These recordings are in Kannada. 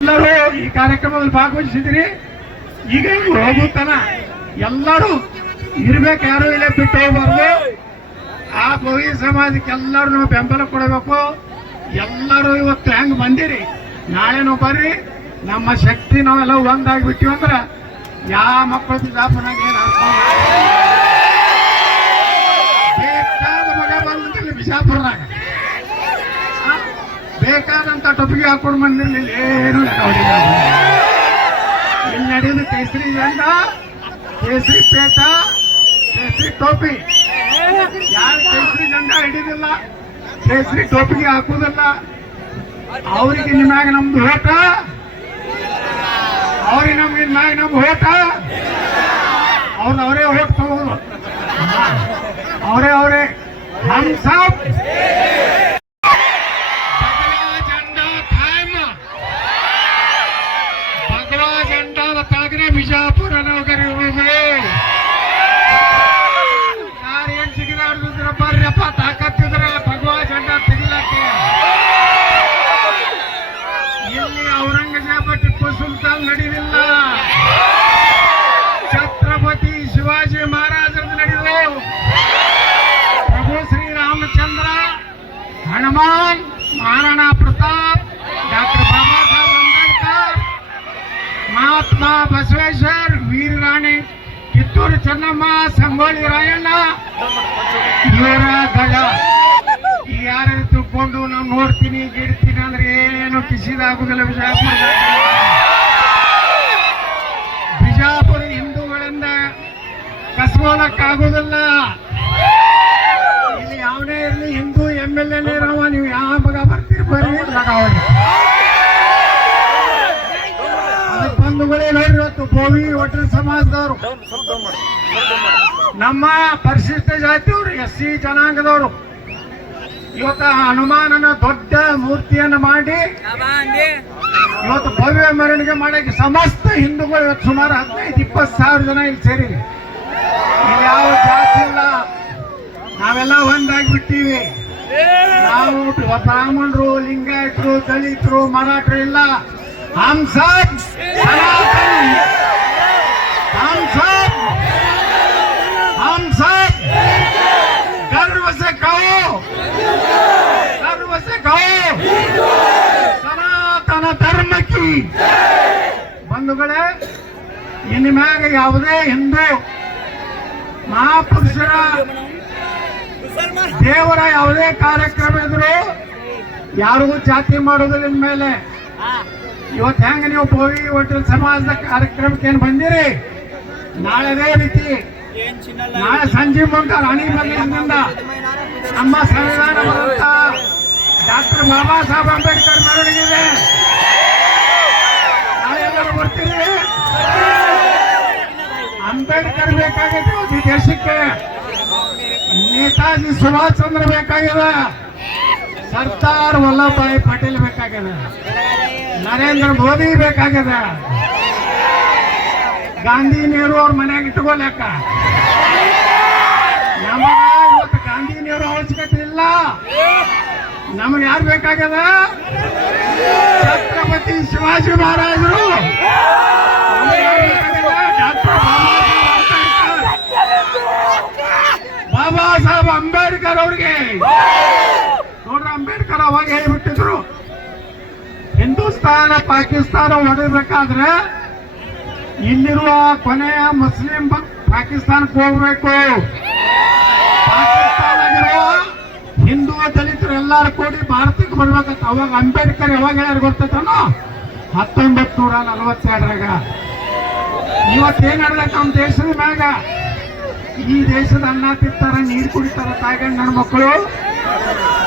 ಎಲ್ಲರೂ ಈ ಕಾರ್ಯಕ್ರಮದಲ್ಲಿ ಭಾಗವಹಿಸಿದ್ರಿ. ಈಗ ಹೋಗುತ್ತಾನ ಎಲ್ಲರೂ ಇರ್ಬೇಕು, ಯಾರು ಇಲ್ಲೇ ಬಿಟ್ಟು ಹೋಗ್ಬಾರ್ದು. ಆ ಭೋಗಿ ಸಮಾಜಕ್ಕೆ ಎಲ್ಲರೂ ನಾವು ಬೆಂಬಲ ಕೊಡಬೇಕು. ಎಲ್ಲರೂ ಇವತ್ತು ಹೆಂಗ್ ಬಂದಿರಿ, ನಾಳೆನೂ ಬರ್ರಿ. ನಮ್ಮ ಶಕ್ತಿ ನಾವೆಲ್ಲ ಒಂದಾಗ್ಬಿಟ್ಟಿವಿ ಅಂದ್ರೆ ಯಾವ ಮಕ್ಕಳು ಬಿಜಾಪುರನಾಗ ಏನು ಅರ್ಥ ಬೇಕಾದ ಮಗ ಬಂದಿಲ್ಲ. ಬಿಜಾಪುರನಾಗ ಬೇಕಾದಂತ ಟೊಪಿಗೆ ಹಾಕೊಂಡು ಬಂದಿರಲಿಲ್ಲ, ಏನು ಇಲ್ಲಿ ನಡೆಯುದು ಕೇಸರಿ ಜಂಡ, ಕೇಸರಿ ಪೇಟ, ಕೇಸರಿ ಟೋಪಿ. ಯಾರು ಕೇಸರಿ ಜಂಡ ಹಿಡಿದಿಲ್ಲ, ಕೇಸರಿ ಟೋಪಿಗೆ ಹಾಕುದಿಲ್ಲ, ಅವ್ರಿಗೆ ನಿಮ್ಯಾಗ ನಮ್ದು ಓಟ, ಅವ್ರಿಗೆ ನಮ್ಗೆ ಮ್ಯಾಗ ನಮ್ದು ಓಟ, ಅವರೇ ಓಟ್ ತಗೋದು, ಅವರೇ ಹಮ್ ಸಾಬ್ ಬಿಜಾಪುರ ನೌಕರಿ ಇರುವುದು. ಯಾರು ಏನ್ ಸಿಗಿದಾಡಿದ್ರ ಬರ್ರಪ್ಪ, ತಾಕತ್ತಿದ್ರ ಭಗವಾ ಜಂಡ ತೆಗಿಲಕ್ಕೆ. ಇಲ್ಲಿ ಔರಂಗಜೇಬ ಟಿಪ್ಪು ಸುಲ್ತಾನ್ ನಡೆದಿಲ್ಲ, ಛತ್ರಪತಿ ಶಿವಾಜಿ ಮಹಾರಾಜರದ್ದು ನಡೆದು. ಪ್ರಭು ಶ್ರೀರಾಮಚಂದ್ರ, ಹನುಮಾನ್, ಮಹಾರಾಣಾ ಪ್ರತಾಪ್, ಡಾಕ್ಟರ್ ಬಾಬಾ ಸಾಹೇಬ್ ಅಂಬೇಡ್ಕರ್, ಮಹಾತ್ಮ ಬಸವೇಶ್ವರ್, ವೀರರಾಣಿ ಕಿತ್ತೂರು ಚೆನ್ನಮ್ಮ, ಸಂಗೊಳ್ಳಿ ರಾಯಣ್ಣ, ಇವರ ಧ್ವಜ. ಯಾರು ತಿಳ್ಕೊಂಡು ನಾವು ನೋಡ್ತೀನಿ ಗಿಡ್ತೀನಿ ಅಂದ್ರೆ ಏನು ಕಿಸಿದಾಗುದಿಲ್ಲ. ಬಿಜಾಪುರ ಹಿಂದೂಗಳಿಂದ ಕಸ್ಕೋಲಕ್ಕಾಗುದಿಲ್ಲ. ಇಲ್ಲಿ ಯಾವುದೇ ಇರಲಿ, ಹಿಂದೂ MLA ಇರವ, ನೀವು ಯಾವ ಮಗ ಬರ್ತೀರಿ ಬರ್ರಿ ಮಗ. ಬಂಧುಗಳೇ ನೋಡ್ರಿ, ಇವತ್ತು ಬೋವಿ ಹೋಟೆಲ್ ಸಮಾಜದವರು, ನಮ್ಮ ಪರಿಶಿಷ್ಟ ಜಾತಿಯವರು, SC ಜನಾಂಗದವರು ಇವತ್ತು ಹನುಮಾನನ ದೊಡ್ಡ ಮೂರ್ತಿಯನ್ನು ಮಾಡಿ ಇವತ್ತು ಭವ್ಯ ಮೆರವಣಿಗೆ ಮಾಡಕ್ಕೆ ಸಮಸ್ತ ಹಿಂದೂಗಳು ಇವತ್ತು ಸುಮಾರು 15-20 ಸಾವಿರ ಜನ ಇಲ್ಲಿ ಸೇರಿ. ಇಲ್ಲಿ ಯಾವ ಜಾತಿ ಇಲ್ಲ, ನಾವೆಲ್ಲ ಒಂದಾಗಿಬಿಟ್ಟಿವಿ. ನಾವು ಬ್ರಾಹ್ಮಣರು, ಲಿಂಗಾಯತರು, ದಲಿತರು, ಮರಾಠರು ಇಲ್ಲ. हम सब सनातन, हम सब गर्व से कहो, ಸನಾತನ ಧರ್ಮ ಕಿ. ಬಂಧುಗಳೇ, ಇನ್ನು ಮ್ಯಾಗ ಯಾವುದೇ ಹಿಂದೂ ಮಹಾಪುರುಷರ ದೇವರ ಯಾವುದೇ ಕಾರ್ಯಕ್ರಮ ಇದ್ರು ಯಾರಿಗೂ ಜಾತಿ ಮಾಡೋದಿಲ್ಲ. ಇನ್ಮೇಲೆ ಇವತ್ತು ಹೆಂಗ ನೀವು ಬೋವಿ ಹೋಟೆಲ್ ಸಮಾಜದ ಕಾರ್ಯಕ್ರಮಕ್ಕೆ ಏನ್ ಬಂದಿರಿ, ನಾಳೆ ಅದೇ ರೀತಿ ನಾಳೆ ಸಂಜೆ ಮುಂದೆ ರಾಣಿಬಂದಿಂದ ನಮ್ಮ ಸಂವಿಧಾನ ಬರುತ್ತ ಡಾಕ್ಟರ್ ಬಾಬಾ ಸಾಹೇಬ್ ಅಂಬೇಡ್ಕರ್ ಮೆರವಣಿಗೆ ಇದೆ. ನಾಳೆ ಎಲ್ಲರೂ ಬರ್ತೀರಿ. ಅಂಬೇಡ್ಕರ್ ಬೇಕಾಗಿದೆ ಈ ದೇಶಕ್ಕೆ, ನೇತಾಜಿ ಸುಭಾಷ್ ಚಂದ್ರ ಬೇಕಾಗಿದೆ, ಸರ್ದಾರ್ ವಲ್ಲಭಭಾಯಿ ಪಟೇಲ್ ಬೇಕಾಗಿದೆ, ನರೇಂದ್ರ ಮೋದಿ ಬೇಕಾಗಿದೆ, ಗಾಂಧಿ ನೆಹರು ಅವ್ರ ಮನ್ಯಾಗ ಇಟ್ಕೊಲೆಕ್ಕ. ನಮಗ ಇವತ್ತು ಗಾಂಧಿ ನೆಹರು ಅವಶ್ಯಕತೆ ಇಲ್ಲ. ನಮಗೆ ಯಾರು ಬೇಕಾಗ್ಯದ? ಛತ್ರಪತಿ ಶಿವಾಜಿ ಮಹಾರಾಜರು, ಡಾಕ್ಟರ್ ಬಾಬಾ ಸಾಹೇಬ್ ಅಂಬೇಡ್ಕರ್ ಅವ್ರಿಗೆ ನೋಡ್ರಿ. ಅಂಬೇಡ್ಕರ್ ಅವಾಗ ಹೇಳ್ಬಿಟ್ಟಿದ್ರು, ಹಿಂದೂಸ್ತಾನ ಪಾಕಿಸ್ತಾನ ಹೊಡಿಬೇಕಾದ್ರೆ ಇಲ್ಲಿರುವ ಕೊನೆಯ ಮುಸ್ಲಿಂ ಪಾಕಿಸ್ತಾನಕ್ಕೆ ಹೋಗ್ಬೇಕು. ಪಾಕಿಸ್ತಾನದಲ್ಲಿರುವ ಹಿಂದೂ ದಲಿತರು ಎಲ್ಲಾರು ಕೂಡಿ ಭಾರತಕ್ಕೆ ಬರ್ಬೇಕಂತ ಅವಾಗ ಅಂಬೇಡ್ಕರ್ ಯಾವಾಗ ಹೇಳ್ಯಾರ ಗೊತ್ತೇನೋ? 1942ರಾಗ. ಇವತ್ತೇನ್ ನಡೆದ ನಮ್ಮ ದೇಶದ ಮ್ಯಾಗ? ಈ ದೇಶದ ಅನ್ನ ತಿಂತಾರ, ನೀರು ಕುಡಿತಾರ ತಾಯಿಗಂಡ ನನ್ನ ಮಕ್ಕಳು.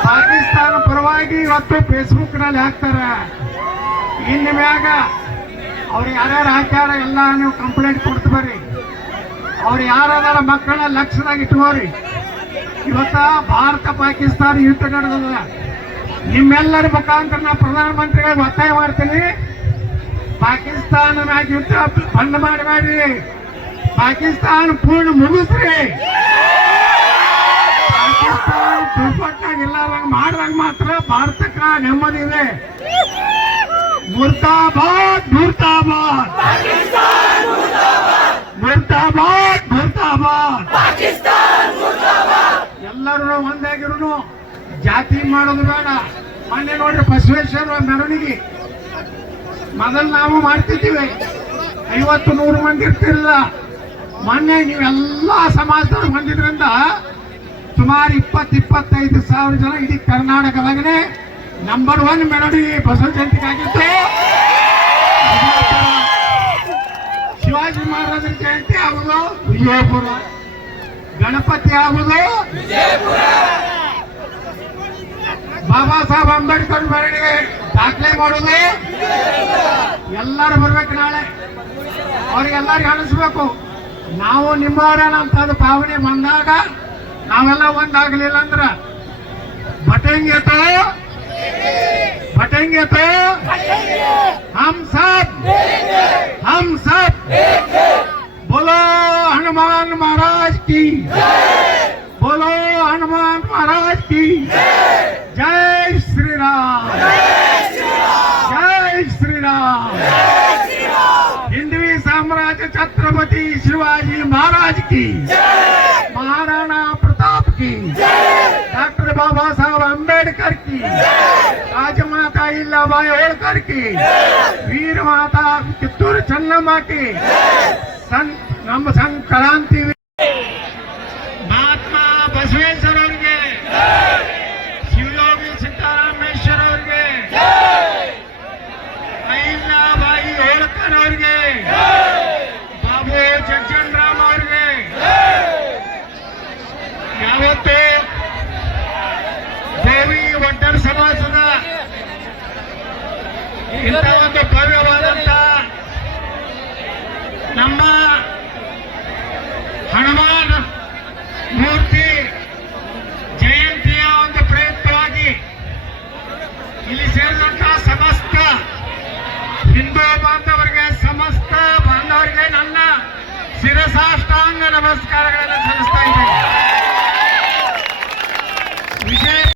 ಪಾಕಿಸ್ತಾನ ಪರವಾಗಿ ಇವತ್ತು ಫೇಸ್ಬುಕ್ ನಲ್ಲಿ ಹಾಕ್ತಾರ. ಇನ್ನು ಮ್ಯಾಗ ಅವ್ರು ಯಾರ್ಯಾರು ಹಾಕ್ಯಾರ ಎಲ್ಲ ನೀವು ಕಂಪ್ಲೇಂಟ್ ಕೊಡ್ತು ಬರ್ರಿ. ಅವ್ರು ಯಾರದಾರ ಮಕ್ಕಳ ಲಕ್ಷ್ಯದಾಗ ಇಟ್ಕೋರಿ. ಇವತ್ತ ಭಾರತ ಪಾಕಿಸ್ತಾನ ಯುದ್ಧ ನಡೆದದ. ನಿಮ್ಮೆಲ್ಲರ ಮುಖಾಂತರ ನಾ ಪ್ರಧಾನಮಂತ್ರಿಗಳಿಗೆ ಒತ್ತಾಯ ಮಾಡ್ತೀನಿ, ಪಾಕಿಸ್ತಾನ ಮ್ಯಾಗ ಯುದ್ಧ ಬಂದ್ ಮಾಡಿ ಪಾಕಿಸ್ತಾನ ಪೂರ್ಣ ಮುಗಿಸ್ರಿ. ಪಾಕಿಸ್ತಾನ ದುರ್ಬಟ್ಟಾಗ ಇಲ್ಲಾರಂಗ ಮಾಡಿದಾಗ ಮಾತ್ರ ಭಾರತಕ್ಕ ನೆಮ್ಮದಿ ಇದೆ. ಮುರ್ದಾಬಾದ್ ಮುರ್ದಾಬಾದ್ ಮುರ್ದಾಬಾದ್ ಮುರ್ದಾಬಾದ್. ಎಲ್ಲರೂ ಒಂದಾಗಿರು, ಜಾತಿ ಮಾಡೋದು ಬೇಡ. ಮೊನ್ನೆ ನೋಡ್ರಿ ಬಸವೇಶ್ವರ ಮೆರವಣಿಗೆ ಮೊದಲು ನಾವು ಮಾಡ್ತಿದ್ದೀವಿ, 50-100 ಮಂದಿ ಇರ್ತಿರಲಿಲ್ಲ. ಮೊನ್ನೆ ನೀವೆಲ್ಲ ಸಮಾಜದವ್ರು ಬಂದಿದ್ರಿಂದ ಸುಮಾರು 20-25 ಸಾವಿರ ಜನ ಇಡೀ ಕರ್ನಾಟಕದಾಗನೇ ನಂಬರ್ 1 ಮೆರವಣಿಗೆ ಬಸವ ಜಯಂತಿಗೆ ಆಗಿತ್ತು. ಶಿವಾಜಿ ಮಹಾರಾಜರ ಜಯಂತಿ ಆಗುದು ವಿಜಯಪುರ, ಗಣಪತಿ ಆಗುದು ಬಾಬಾ ಸಾಹೇಬ್ ಅಂಬೇಡ್ಕರ್ ಮೆರವಣಿಗೆ ದಾಖಲೆ ಮಾಡುದು. ಎಲ್ಲರೂ ಬರ್ಬೇಕು ನಾಳೆ, ಅವ್ರಿಗೆಲ್ಲರಿಗೂ ಅನಿಸ್ಬೇಕು ನಾವು ನಿಮ್ಮವರೇನಂತ ಭಾವನೆ ಬಂದಾಗ ನಾವೆಲ್ಲ ಒಂದಾಗಲಿಲ್ಲ ಅಂದ್ರ ಬಟೆಂಗೆ ತೋ हम सब बोलो हनुमान महाराज की, बोलो हनुमान महाराज की जय श्री राम, जय श्री राम. हिंदवी साम्राज्य छत्रपति शिवाजी महाराज की, महाराणा प्रताप की, डॉक्टर बाबा साहब अंबेडकर की, राजमाता इल्लाबाई होलकर की, वीर माता कित्तूर चन्नम्मा की, ನಮ್ಮ ಸಂಕ್ರಾಂತಿ ಮಹಾತ್ಮ ಬಸವೇಶ್ವರ ಅವರಿಗೆ, ಶಿವಯೋಗಿ ಸಿದ್ದರಾಮೇಶ್ವರ ಅವರಿಗೆ, ಅಹಿಲ್ಯಾಬಾಯಿ ಹೋಳ್ಕರ್ ಅವರಿಗೆ, ಬಾಬು ಜಗಜೀವನ್ ರಾಮ್ ಅವರಿಗೆ, ಯಾವತ್ತು ದೇವಿ ಒಡ್ಡರ್ ಸಮಾಜದ ಇಂಥ ಒಂದು ಭವ್ಯವಾದಂತ ನಮ್ಮ ಹನುಮಾನ್ ಮೂರ್ತಿ ಜಯಂತಿಯ ಒಂದು ಪ್ರಯುಕ್ತವಾಗಿ ಇಲ್ಲಿ ಸೇರಿದಂತಹ ಸಮಸ್ತ ಹಿಂದೂ ಬಾಂಧವರಿಗೆ, ಸಮಸ್ತ ಬಾಂಧವರಿಗೆ ನನ್ನ ಶಿರಸಾಷ್ಟಾಂಗ ನಮಸ್ಕಾರಗಳನ್ನು ಸಲ್ಲಿಸ್ತಾ ಇದ್ದೇನೆ.